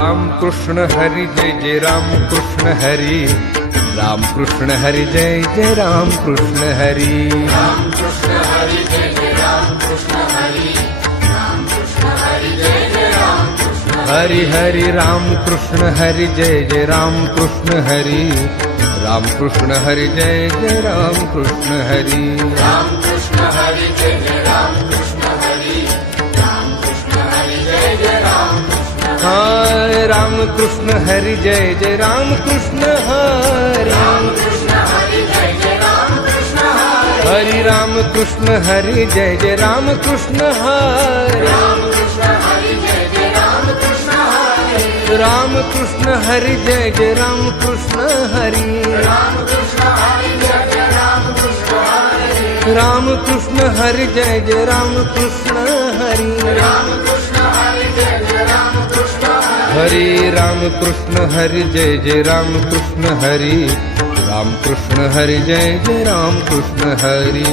राम कृष्ण हरि जय जय राम कृष्ण हरि, राम कृष्ण हरि जय जय राम कृष्ण हरि, राम कृष्ण हरि जय जय राम कृष्ण हरि, राम कृष्ण हरि जय जय राम कृष्ण हरि हरि राम कृष्ण हरि जय जय राम कृष्ण हरि, राम कृष्ण हरि जय जय राम कृष्ण हरि, राम कृष्ण हरि जय जय राम कृष्ण हरि, राम कृष्ण हरि जय जय राम कृष्ण हाय राम कृष्ण हरि जय जय राम कृष्ण हरि, राम कृष्ण हरि जय जय राम कृष्ण हरि, हरि राम कृष्ण हरि जय जय राम कृष्ण हरि, राम कृष्ण हरि जय जय राम कृष्ण हरि, राम कृष्ण हरि जय जय राम कृष्ण हरि, राम कृष्ण हरि जय जय राम कृष्ण हरि, राम कृष्ण हरि जय जय राम कृष्ण हरि, राम कृष्ण हरि जय जय राम कृष्ण हरि, हरि राम कृष्ण हरि जय जय राम कृष्ण हरि, राम कृष्ण हरि जय जय राम कृष्ण हरि,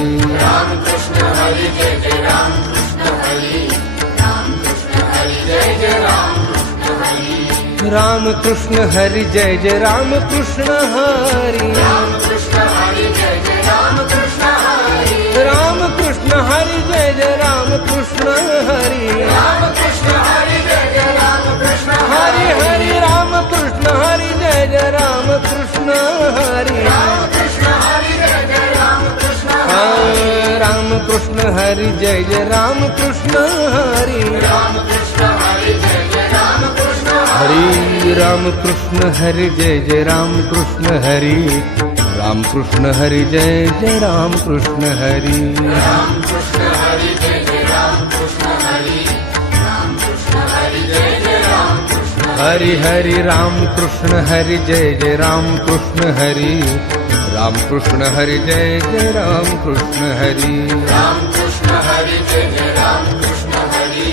राम कृष्ण हरि जय जय राम कृष्ण हरि, राम कृष्ण हरि जय जय राम कृष्ण हरि, राम कृष्ण हरि जय जय राम कृष्ण हरि, राम कृष्ण हरि जय जय राम कृष्ण हरि, राम कृष्ण हरि जय जय राम कृष्ण हरि, राम कृष्ण हरि जय जय राम कृष्ण हरि हरि राम कृष्ण हरि जय जय राम कृष्ण हरि, राम कृष्ण हरि जय जय राम कृष्ण राम कृष्ण हरि जय जय राम कृष्ण हरि, राम कृष्ण हरि जय जय राम कृष्ण हरि राम कृष्ण हरि जय जय राम कृष्ण हरि, राम कृष्ण हरि जय जय राम कृष्ण हरि, राम कृष्ण हरि जय जय राम कृष्ण हरि, राम कृष्ण हरि जय जय राम कृष्ण हरि हरि राम कृष्ण हरि जय जय राम कृष्ण हरि, राम कृष्ण हरि जय जय राम कृष्ण हरि, राम कृष्ण हरि जय जय राम कृष्ण हरि,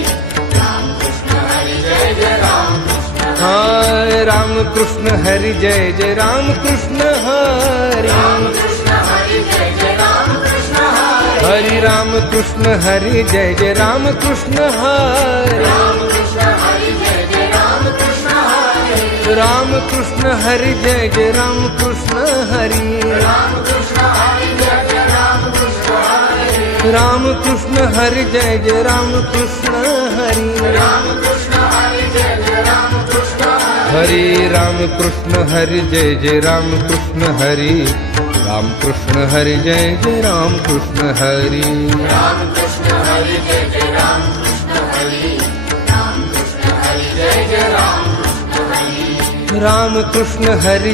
राम कृष्ण हरि जय जय राम कृष्ण हाय राम कृष्ण हरि जय जय राम कृष्ण हरि, राम कृष्ण हरि जय जय राम कृष्ण हरि, हरि राम कृष्ण हरि जय जय राम कृष्ण हरि, राम कृष्ण हरि जय जय राम कृष्ण हरि, राम कृष्ण हरि जय जय राम कृष्ण हरि, राम कृष्ण हरि जय जय राम कृष्ण हरि, राम कृष्ण हरि जय जय राम कृष्ण हरि, राम कृष्ण हरि जय जय राम कृष्ण हरि, हरि राम कृष्ण हरि जय जय राम कृष्ण हरि, राम कृष्ण हरि जय जय राम कृष्ण हरि, राम कृष्ण हरि जय जय राम कृष्ण हरि, राम कृष्ण हरि जय जय राम कृष्ण हरि, राम कृष्ण हरि